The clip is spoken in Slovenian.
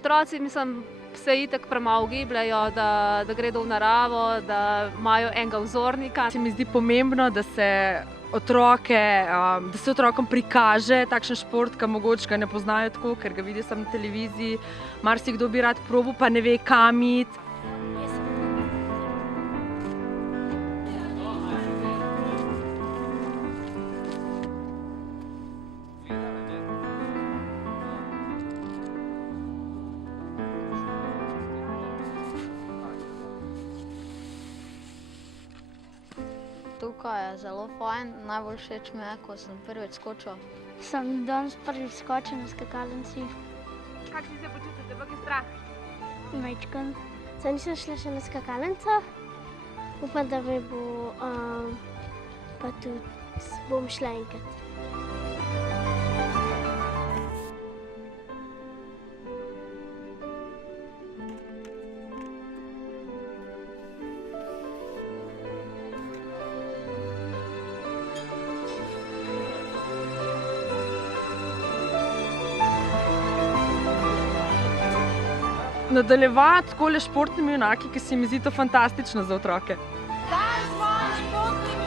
Otroci, mislim, se itak premalo gibljajo, da gredo v naravo, da imajo enega vzornika. Se mi zdi pomembno, da se otrokom prikaže takšen šport, ki mogoče ga ne poznajo tako, ker ga vidijo samo na televiziji. Marsikdo bi rad probal, pa ne ve, kam iti. Tukaj je zelo fajn, najbolj všeč mi je, ko sem prvič skočil. Sem danes prvič skočil na skakalnici. Kako se počutite, kako je strah? Majčken. Zdaj nisem šla še na skakalnico. Upam, da mi bo, pa tudi bom šla enkrat. Nadaljevati takole športnimi junaki, ki se mi zdi to fantastično za otroke. Zdaj smo športni